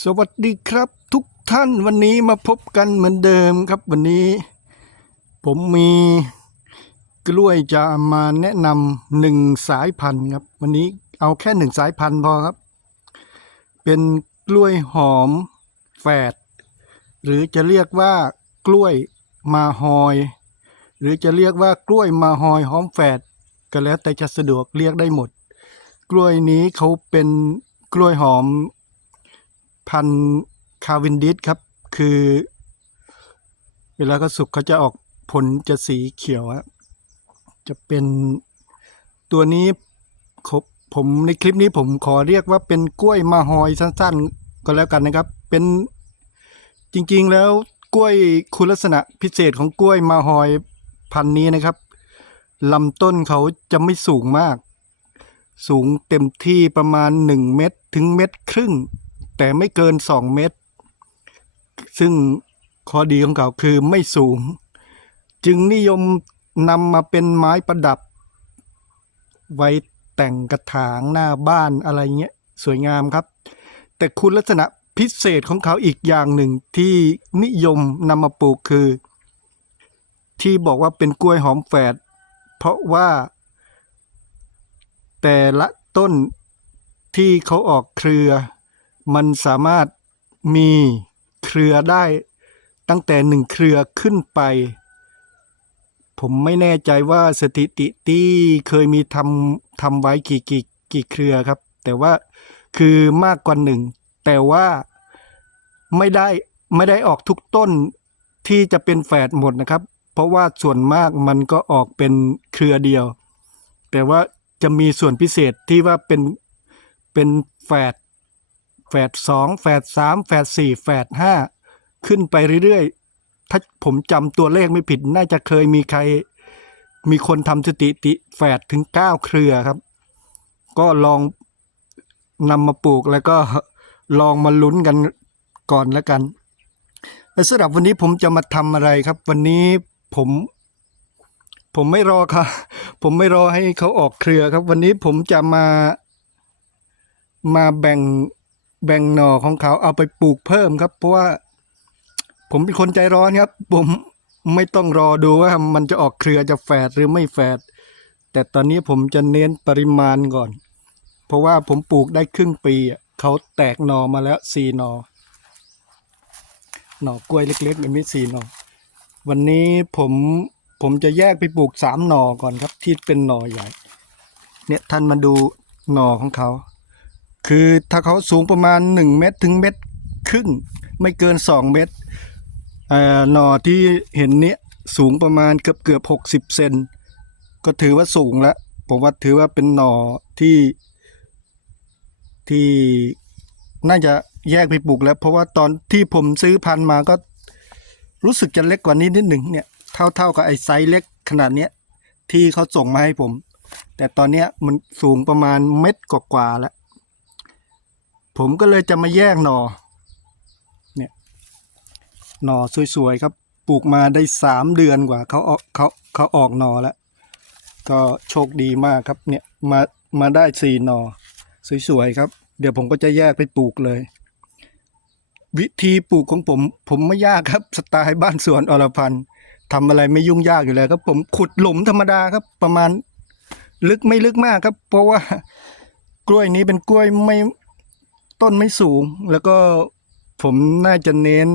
สวัสดีครับทุกท่านวันนี้มาพบกันเหมือนเดิมครับวันนี้ ผมมีกล้วยจะมาแนะนำหนึ่งสายพันธุ์ครับ วันนี้เอาแค่หนึ่งสายพันธุ์พอครับ เป็นกล้วยหอมแฝด หรือจะเรียกว่ากล้วยมาฮอย หรือจะเรียกว่ากล้วยมาฮอยหอมแฝดก็แล้วแต่จะสะดวกเรียกได้หมด กล้วยนี้เขาเป็นกล้วยหอม พันธุ์คาวินดิสครับ คือ เวลาเขาสุกเขาจะออกผลจะสีเขียวฮะจะเป็นตัวนี้ผมผมในคลิปนี้ผมขอเรียกว่าเป็นกล้วยมาฮอยสั้นๆ ก็แล้วกันนะครับ เป็นจริงๆแล้วกล้วยคุณลักษณะพิเศษของกล้วยมาฮอยพันธุ์นี้นะครับลำต้นเขาจะไม่สูงมาก สูงเต็มที่ประมาณ 1 เมตรถึงเมตรครึ่ง แต่ไม่เกิน 2 เมตร ซึ่งข้อดีของเขาคือไม่สูง จึงนิยมนำมาเป็นไม้ประดับ ไว้แต่งกระถางหน้าบ้านอะไรเงี้ยสวยงามครับ แต่คุณลักษณะพิเศษของเขาอีกอย่างหนึ่งที่นิยมนำมาปลูกคือ ที่บอกว่าเป็นกล้วยหอมแฝด เพราะว่า แต่ละต้นที่เขาออกเครือ มันสามารถมีเครือได้ตั้งแต่หนึ่งเครือขึ้นไป ผมไม่แน่ใจว่าสถิติที่เคยมีทำทำไว้กี่กี่กี่เครือครับ แต่ว่าคือมากกว่าหนึ่ง แต่ว่าไม่ได้ไม่ได้ออกทุกต้นที่จะเป็นแฝดหมดนะครับ เพราะว่าส่วนมากมันก็ออกเป็นเครือเดียว แต่ว่าจะมีส่วนพิเศษที่ว่าเป็นเป็นแฝด แฝดสองแฝดสามแฝดสี่แฝดห้าขึ้นไปเรื่อยๆ ถ้าผมจำตัวเลขไม่ผิด น่าจะเคยมีใคร มีคนทำสถิติแฝดถึงเก้าเครือครับ ก็ลองนำมาปลูกแล้วก็ลองมาลุ้นกันก่อนแล้วกันและสำหรับวันนี้ผมจะมาทำอะไรครับ วันนี้ผม ผมไม่รอครับ ผมไม่รอให้เขาออกเครือครับ วันนี้ผมจะมามาแบ่ง แบ่งหน่อของเขาเอาไปปลูกเพิ่มครับ เพราะว่า ผมเป็นคนใจร้อนครับ ผมไม่ต้องรอดูว่ามันจะออกเครือจะแฝดหรือไม่แฝดแต่ตอนนี้ผมจะเน้นปริมาณก่อน เพราะว่าผมปลูกได้ครึ่งปีเขาแตกหน่อมาแล้วสี่หน่อหน่อกล้วยเล็กๆแบบนี้สี่หน่อวันนี้ผมผมจะแยกไปปลูกสามหน่อก่อนครับที่เป็นหน่อใหญ่ เนี่ยท่านมาดูหน่อของเขา คือถ้าเขาสูงประมาณ 1 เมตรถึงเมตรครึ่งไม่เกิน 2 เมตรหน่อที่เห็นเนี้ยสูงประมาณเกือบเกือบหกสิบเซนก็ถือว่าสูงแล้วผมว่าถือว่าเป็นหน่อที่ ที่น่าจะแยกไปปลูกแล้ว เพราะว่าตอนที่ผมซื้อพันธุ์มาก็ รู้สึกจะเล็กกว่านี้นิดหนึ่งเนี่ยเท่าเท่ากับไอ้ไซส์เล็กขนาดเนี้ยที่เขาส่งมาให้ผม แต่ตอนเนี้ยมันสูงประมาณเม็ดกว่าๆแล้ว ผมก็เลยจะมาแยกหนอเนี่ยหนอสวยๆครับ ปลูกมาได้สามเดือนกว่าเขาออกเขาเขาออกหนอแล้ว ก็โชคดีมากครับเนี่ยมามาได้สี่หนอสวยๆครับ เดี๋ยวผมก็จะแยกไปปลูกเลย วิธีปลูกของผม ผมไม่ยากครับสไตล์บ้านสวนอรพันธ์ทำอะไรไม่ยุ่งยากอยู่แล้วครับ ผมขุดหลุมธรรมดาครับ ประมาณลึกไม่ลึกมากครับ เพราะว่ากล้วยนี้เป็นกล้วยไม่ ต้นไม่สูง แล้วก็ผมน่าจะเน้น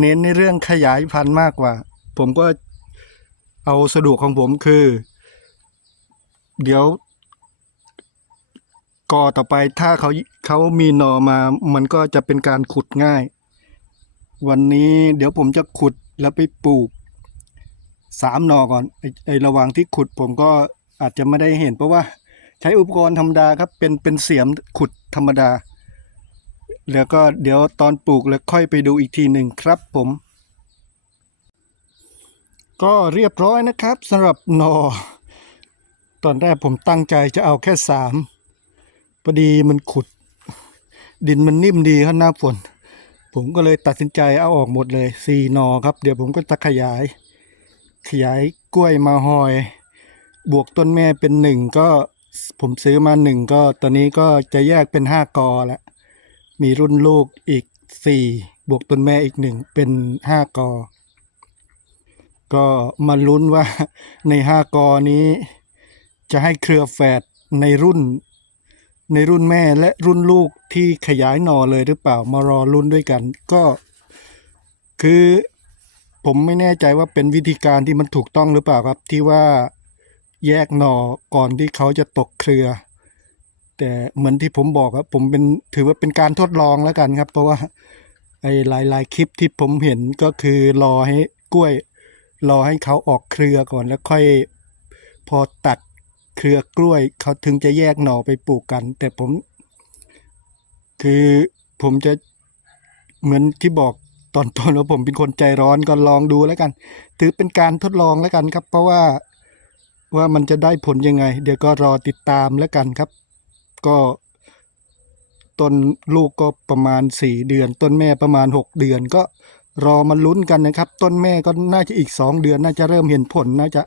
เน้นในเรื่องขยายพันธุ์มากกว่า ผมก็เอาสะดวกของผมคือ เดี๋ยวก่อต่อไปถ้าเขาเขามีหน่อมา มันก็จะเป็นการขุดง่าย วันนี้เดี๋ยวผมจะขุดแล้วไปปลูกสามหนอก่อนไอไอระหว่างที่ขุดผมก็อาจจะไม่ได้เห็นเพราะว่า ใช้อุปกรณ์ธรรมดาครับเป็นเป็นเสียมขุดธรรมดา แล้วก็เดี๋ยวตอนปลูกแล้วค่อยไปดูอีกทีหนึ่งครับผม ก็เรียบร้อยนะครับสำหรับหนอ ตอนแรกผมตั้งใจจะเอาแค่สามพอดีมันขุด ดินมันนิ่มดีครับหน้าฝน ผมก็เลยตัดสินใจเอาออกหมดเลยสี่หนอครับ เดี๋ยวผมก็จะขยาย ขยายกล้วยมาหอย บวกต้นแม่เป็นหนึ่งก็ผมซื้อมาหนึ่งก็ตอนนี้ก็จะแยกเป็นห้ากอแล้ว มีรุ่นลูกอีกสี่บวกต้นแม่อีกหนึ่งเป็นห้ากอ ก็มาลุ้นว่าในห้ากอนี้ จะให้เครือแฝดในรุ่น ในรุ่นแม่และรุ่นลูกที่ขยายหน่อเลยหรือเปล่ามารอลุ้นด้วยกัน ก็คือผมไม่แน่ใจว่าเป็นวิธีการที่มันถูกต้องหรือเปล่าครับ ที่ว่าแยกหน่อก่อนที่เขาจะตกเครือ แต่เหมือนที่ผมบอกครับ ผมเป็นถือว่าเป็นการทดลองแล้วกันครับ เพราะว่าไอ้หลาย ๆ คลิปที่ผมเห็นก็คือรอให้กล้วย รอให้เขาออกเครือก่อนแล้วค่อย พอตัดเครือกล้วยเขาถึงจะแยกหน่อไปปลูกกัน แต่ผม คือผมจะเหมือนที่บอกตอนต้นว่าผมเป็นคนใจร้อนก็ลองดูแล้วกัน ถือเป็นการทดลองแล้วกันครับ เพราะว่าว่ามันจะได้ผลยังไง เดี๋ยวก็รอติดตามแล้วกันครับ ก็ต้นลูกก็ประมาณสี่เดือน ต้นแม่ประมาณหกเดือน ก็รอมาลุ้นกันนะครับ ต้นแม่ก็น่าจะอีกสองเดือน น่าจะเริ่มเห็นผลน่าจะ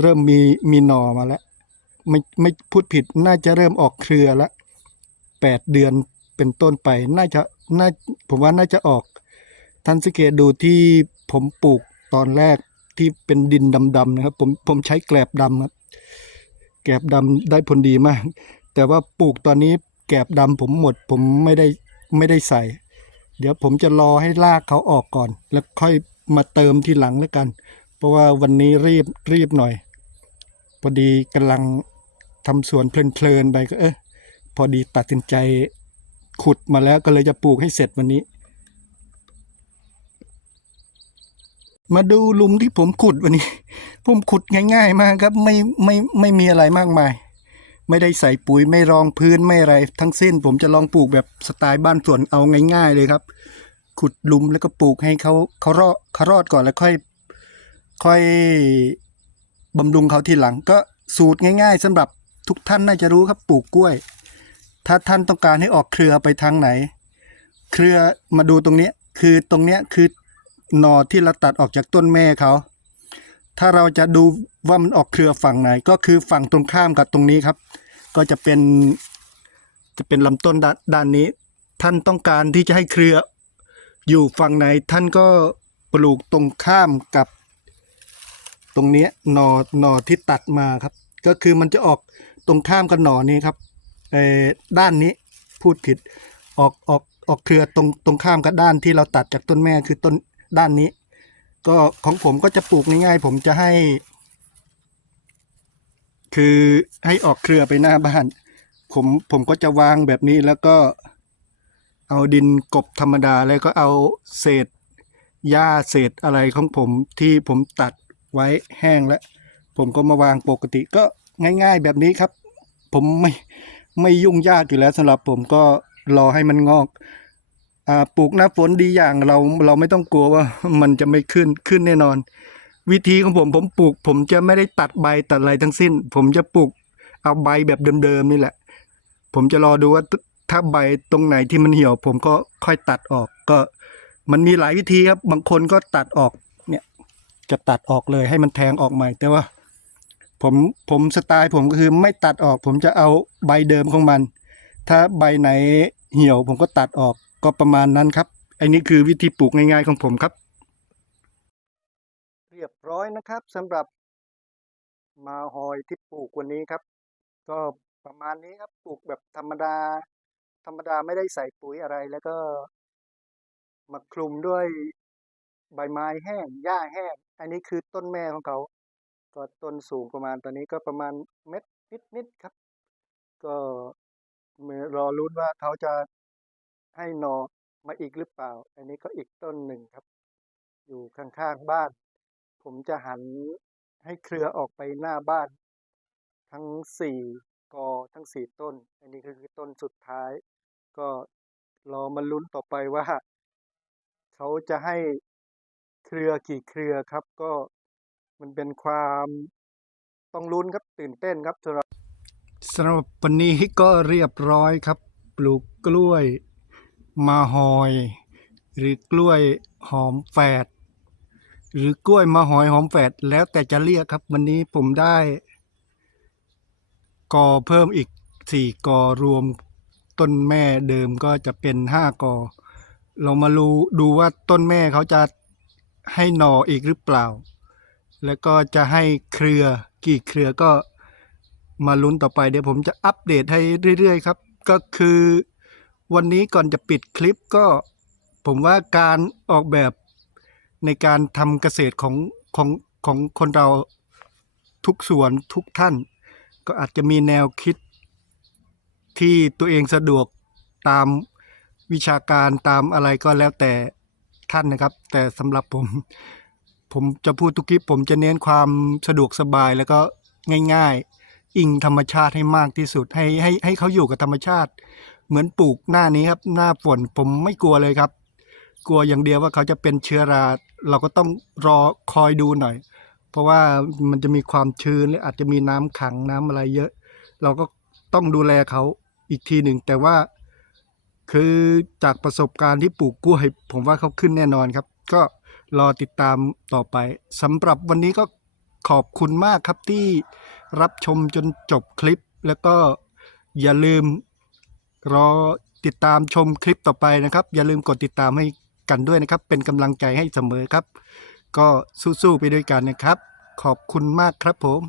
เริ่มมีมีหน่อมาแล้ว ไม่ไม่พูดผิดน่าจะเริ่มออกเครือล้วแปดเดือนเป็นต้นไป น่าจะน่าผมว่าน่าจะออกท่านสังเกตดูที่ผมปลูกตอนแรกที่เป็นดินดำๆนะครับ ผมผมใช้แกลบดำครับแกลบดำได้ผลดีมาก แต่ว่าปลูกตอนนี้แกลบดำผมหมด ผมไม่ได้ไม่ได้ใส่ เดี๋ยวผมจะรอให้รากเขาออกก่อน แล้วค่อยมาเติมทีหลังแล้วกัน เพราะว่าวันนี้รีบรีบหน่อย พอดีกำลังทำสวนเพลินๆไปก็เออพอดีตัดสินใจขุดมาแล้วก็เลยจะปลูกให้เสร็จวันนี้ มาดูหลุมที่ผมขุดวันนี้ ผมขุดง่าย ๆ มากครับ ไม่ไม่ไม่มีอะไรมากมาย ไม่ได้ใส่ปุ๋ยไม่รองพื้นไม่อะไรทั้งสิ้น ผมจะลองปลูกแบบสไตล์บ้านสวนเอาง่าย ๆ เลยครับ ขุดหลุมแล้วก็ปลูกให้เขาเขารอดเขารอดก่อนแล้วค่อย ค่อยบำรุงเขาทีหลัง ก็สูตรง่าย ๆสำหรับทุกท่านน่าจะรู้ครับปลูกกล้วย ถ้าท่านต้องการให้ออกเครือไปทางไหน เครือมาดูตรงนี้คือตรงเนี้ยคือหน่อที่เราตัดออกจากต้นแม่เขา ถ้าเราจะดู ว่ามันออกเครือฝั่งไหน ก็คือฝั่งตรงข้ามกับตรงนี้ครับ ก็จะเป็น จะเป็นลำต้นด้านด้านนี้ ท่านต้องการที่จะให้เครืออยู่ฝั่งไหน ท่านก็ปลูกตรงข้ามกับ ตรงนี้หนอหนอที่ตัดมาครับ ก็คือมันจะออกตรงข้ามกับหนอนี้ครับเอด้านนี้พูดผิดออกออกออกเครือตรงตรงข้ามกับด้านที่เราตัดจากต้นแม่คือต้นด้านนี้ ก็ของผมก็จะปลูกง่ายๆ ผมจะให้ คือให้ออกเครือไปหน้าบ้าน ผมผมก็จะวางแบบนี้แล้วก็ เอาดินกบธรรมดาแล้วก็เอาเศษหญ้าเศษอะไรของผมที่ผมตัดไว้แห้งแล้ว ผมก็มาวางปกติก็ง่าย ๆ แบบนี้ครับ ผมไม่ไม่ยุ่งยากอยู่แล้วสำหรับผมก็รอให้มันงอกอ่าปลูกหน้าฝนดีอย่างเราเราไม่ต้องกลัวว่ามันจะไม่ขึ้นขึ้นแน่นอน วิธีของผมผมปลูก ผมจะไม่ได้ตัดใบตัดอะไรทั้งสิ้น ผมจะปลูกเอาใบแบบเดิมๆนี่แหละ ผมจะรอดูว่าถ้าใบตรงไหนที่มันเหี่ยว ผมก็ค่อยตัดออกก็ มันมีหลายวิธีครับ บางคนก็ตัดออก เนี่ย จะตัดออกเลยให้มันแทงออกใหม่ แต่ว่า ผมผมสไตล์ผมก็คือไม่ตัดออก ผมจะเอาใบเดิมของมัน ถ้าใบไหนเหี่ยว ผมก็ตัดออกก็ประมาณนั้นครับอันนี้คือวิธีปลูกง่ายๆของผมครับ เรียบร้อยนะครับสำหรับมาหอยที่ปลูกวันนี้ครับ ก็ประมาณนี้ครับปลูกแบบธรรมดา ธรรมดาไม่ได้ใส่ปุ๋ยอะไรแล้วก็มาคลุมด้วยใบไม้แห้งหญ้าแห้ง อันนี้คือต้นแม่ของเขา ก็ต้นสูงประมาณตอนนี้ก็ประมาณเม็ดนิดๆครับ ก็รอรุ้นว่าเขาจะให้หนอมาอีกหรือเปล่า อันนี้ก็อีกต้นหนึ่งครับ อยู่ข้างๆบ้าน ผมจะหันให้เครือออกไปหน้าบ้าน ทั้งสี่กอทั้งสี่ต้น อันนี้คือต้นสุดท้าย ก็รอมาลุ้นต่อไปว่า เขาจะให้เครือกี่เครือครับ ก็มันเป็นความต้องลุ้นครับตื่นเต้นครับสำหรับสำหรับวันนี้ก็เรียบร้อยครับ ปลูกกล้วยมาหอย หรือกล้วยหอมแฝด หรือกล้วยมาหอยหอมแฝดแล้วแต่จะเรียกครับ วันนี้ผมได้ กอเพิ่มอีกสี่กอรวมต้นแม่เดิมก็จะเป็นห้ากอ เรามาดูดูว่าต้นแม่เขาจะให้หน่ออีกหรือเปล่า แล้วก็จะให้เครือกี่เครือก็มาลุ้นต่อไปเดี๋ยวผมจะอัปเดตให้เรื่อยๆครับ ก็คือวันนี้ก่อนจะปิดคลิปก็ ผมว่าการออกแบบ ในการทำเกษตรของของของคนเราทุกส่วนทุกท่าน ก็อาจจะมีแนวคิดที่ตัวเองสะดวกตามวิชาการตามอะไรก็แล้วแต่ท่านนะครับ แต่สำหรับผม ผมจะพูดทุกคลิป ผมจะเน้นความสะดวกสบายแล้วก็ง่าย ๆ อิงธรรมชาติให้มากที่สุด ให้ให้ให้เขาอยู่กับธรรมชาติ เหมือนปลูกหน้านี้ครับ หน้าฝนผมไม่กลัวเลยครับ กลัวอย่างเดียวว่าเขาจะเป็นเชื้อรา เราก็ต้องรอคอยดูหน่อย เพราะว่ามันจะมีความชื้นหรืออาจจะมีน้ำขังน้ำอะไรเยอะ เราก็ต้องดูแลเขาอีกทีหนึ่ง แต่ว่า คือจากประสบการณ์ที่ปลูกกล้วยผมว่าเขาขึ้นแน่นอนครับ ก็รอติดตามต่อไปสำหรับวันนี้ก็ขอบคุณมากครับที่รับชมจนจบคลิป แล้วก็อย่าลืมรอติดตามชมคลิปต่อไปนะครับ อย่าลืมกดติดตามให้ กันด้วยนะครับ เป็นกำลังใจให้เสมอครับ ก็สู้ๆไปด้วยกันนะครับ ขอบคุณมากครับผม